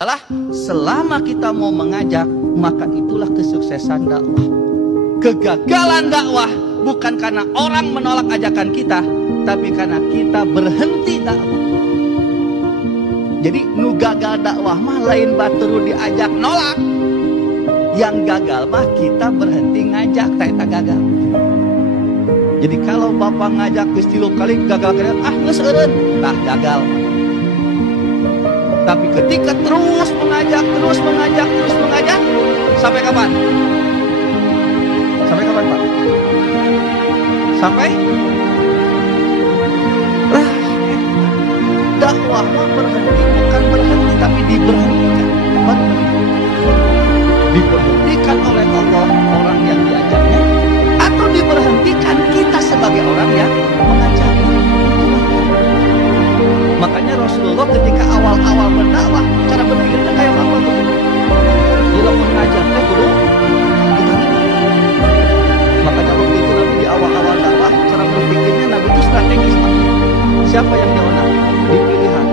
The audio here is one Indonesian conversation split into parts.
adalah selama kita mau mengajak, maka itulah kesuksesan dakwah. Kegagalan dakwah bukan karena orang menolak ajakan kita, tapi karena kita berhenti dakwah. Jadi nu gagal dakwah mah lain baturu diajak nolak. Yang gagal mah kita berhenti ngajak, tak gagal. Jadi kalau bapak ngajak ke 3 kali gagal kalian, geus eureun, tah gagal. Tapi ketika terus mengajak, sampai kapan? Sampai kapan, Pak? Sampai? Dakwah berhenti bukan berhenti, tapi diberhentikan. Diberhentikan oleh Allah orang yang diajaknya, atau diberhentikan kita sebagai orang yang mengajaknya. Makanya Rasulullah ketika awal-awal berdakwah, cara berpikirnya kayak apa begitu? Bila mengajak teh kudu kita. Makanya waktu itu Nabi di awal-awal dakwah, cara berpikirnya Nabi itu strategis. Siapa yang diundang? Dipilihan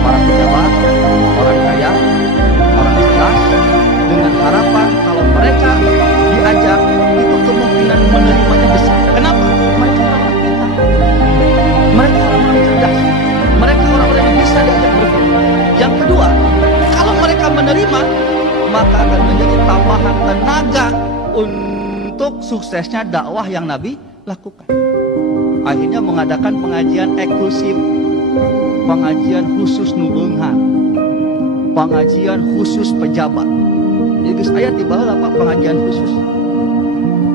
para pejabat, orang kaya, orang cerdas, dengan harapan kalau mereka diajak itu kemungkinan menerimanya besar. Kenapa? Mereka orang pintar, mereka orang cerdas, mereka orang-orang yang bisa diajak berpikir. Yang kedua, kalau mereka menerima, maka akan menjadi tambahan tenaga untuk suksesnya dakwah yang Nabi lakukan. Akhirnya mengadakan pengajian eksklusif, pengajian khusus nubeunghan, pengajian khusus pejabat. Jadi geus aya di bawah apa pengajian khusus.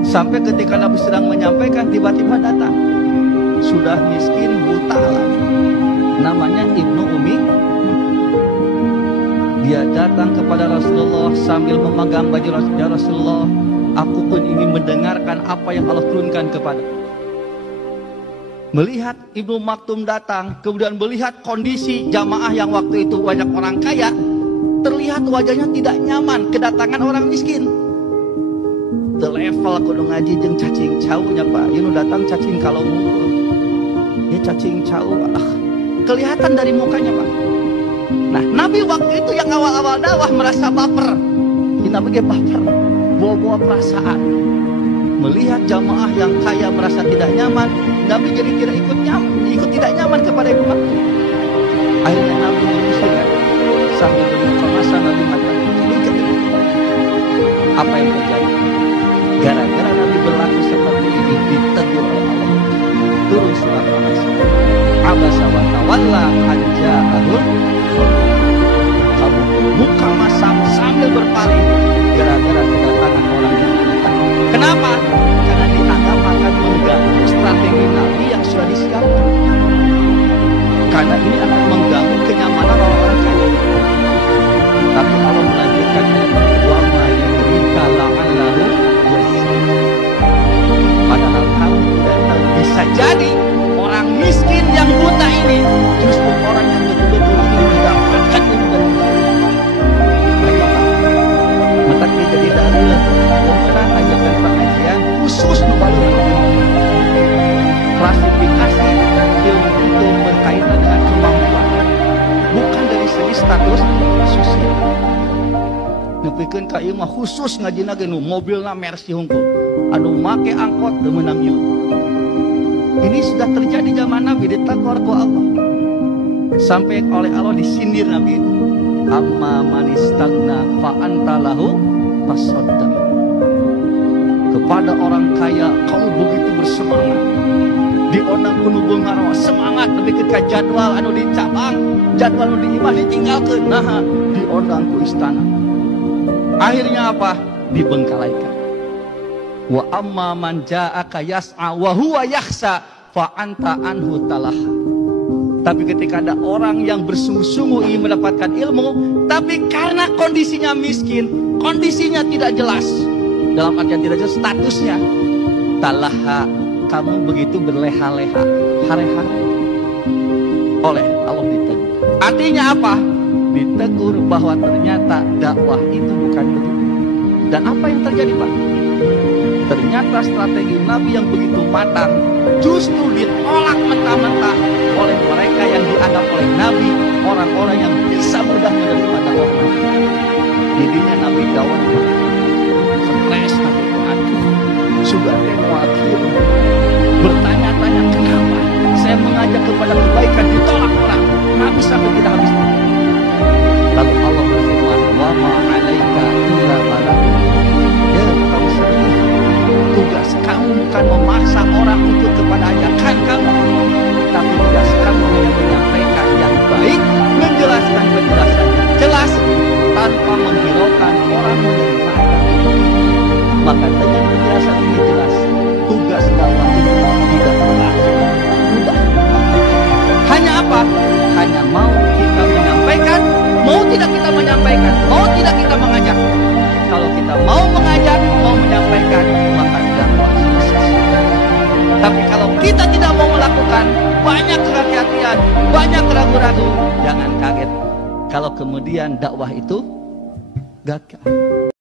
Sampai ketika Nabi sedang menyampaikan, tiba-tiba datang, sudah miskin buta lagi, namanya Ibnu Umi. Dia datang kepada Rasulullah sambil memegang baju Rasulullah. Aku pun ingin mendengarkan apa yang Allah turunkan kepada. Melihat Ibnu Maktum datang, kemudian melihat kondisi jamaah yang waktu itu banyak orang kaya, terlihat wajahnya tidak nyaman kedatangan orang miskin. Level kudu ngaji jeung cacing caunya Pak. Ieu datang cacing kalau mungkul. Ya cacing cau. Kelihatan dari mukanya Pak. Nah, Nabi waktu itu yang awal-awal dakwah merasa baper. Nabi ge baper, bawa-bawa perasaan. Melihat jamaah yang kaya merasa tidak nyaman, Nabi jadi tidak ikut tidak nyaman kepada Ibnu Maktum. Akhirnya Nabi menyusirkan sambil berbuka masa Nabi mengatakan, apa yang terjadi? Gara-gara Nabi berlaku seperti ini, ditegur oleh Allah. Turun surat Al-Masad. Abasa wa tawalla an ja'ahul. Kamu buka masam sambil berpaling gara-gara kedatangan orang yang buta. Kenapa? Karena dianggap akan mengganggu strategi Nabi yang sudah disiapkan. Karena ini akan mengganggu kenyamanan orang-orang kaya. Tapi Allah melanjutkan, wa ma yudrika la'allahu yasir. Padahal kamu tidak tahu, bisa jadi orang miskin yang buta ini justru orang yang betul-betul ingin mendapatkan ilmu dari Allah. Maka jadi dalil orang ajakan pengajian khusus nubalun. Klasifikasi ilmu itu berkaitan dengan kemampuan, bukan dari segi status sosial. Nepikeun ka ieu mah khusus ngajina ge nu mobilna Mercy hungkul, anu make angkot teu meunang ilmu. Ini sudah terjadi zaman Nabi, ditegur ku Allah. Sampai oleh Allah disindir Nabi, amma man istagna fa anta lahu tasaddaq. Kepada orang kaya kamu begitu bersemangat, diondang penuh bengarwa semangat, lebih ke jadwal anu dicabang, jadwal anu diimah ditinggalkeun, nah diondang ku istana. Akhirnya apa? Dibengkalaikan. Wa amma man ja'aka yas'a wa huwa yakhsa fa anta anhu talaha. Tapi ketika ada orang yang bersungguh-sungguh ingin mendapatkan ilmu, tapi karena kondisinya miskin, kondisinya tidak jelas, dalam artian tidak jelas statusnya, talaha, kamu begitu berleha-leha, hare-hare. Oleh Allah ditegur. Artinya apa? Ditegur bahwa ternyata dakwah itu bukan begitu. Dan apa yang terjadi Pak? Ternyata strategi Nabi yang begitu matang justru ditolak mentah-mentah oleh mereka yang dianggap oleh Nabi orang-orang yang bisa mudah menerima dakwah Nabi. Jadinya Nabi Daud stres Nabi itu, aduh, sudah akhir bertanya-tanya, kenapa saya mengajak kepada kebaikan ditolak orang? Nabi sampai tidak habis. Lalu Allah berfirman, wa ma 'alaika illa balagh. Ya, kamu sedih. Tugas kamu bukan memaksa orang ikut kepada ajakan kamu, tapi tugas kamu hanya menyampaikan yang baik, menjelaskan penjelasan yang jelas tanpa menghiraukan orang menerima. Maka dengan penjelasan ini jelas, tugas dakwah itu tidak berarti mudah. Hanya apa? Hanya mau kita menyampaikan, mau tidak kita menyampaikan, mau tidak kita mengajak. Kalau kita mau mengajak, mau menyampaikan, maka dakwah sukses. Tapi kalau kita tidak mau melakukan, banyak kehati-hatian, banyak ragu-ragu, jangan kaget kalau kemudian dakwah itu gagal.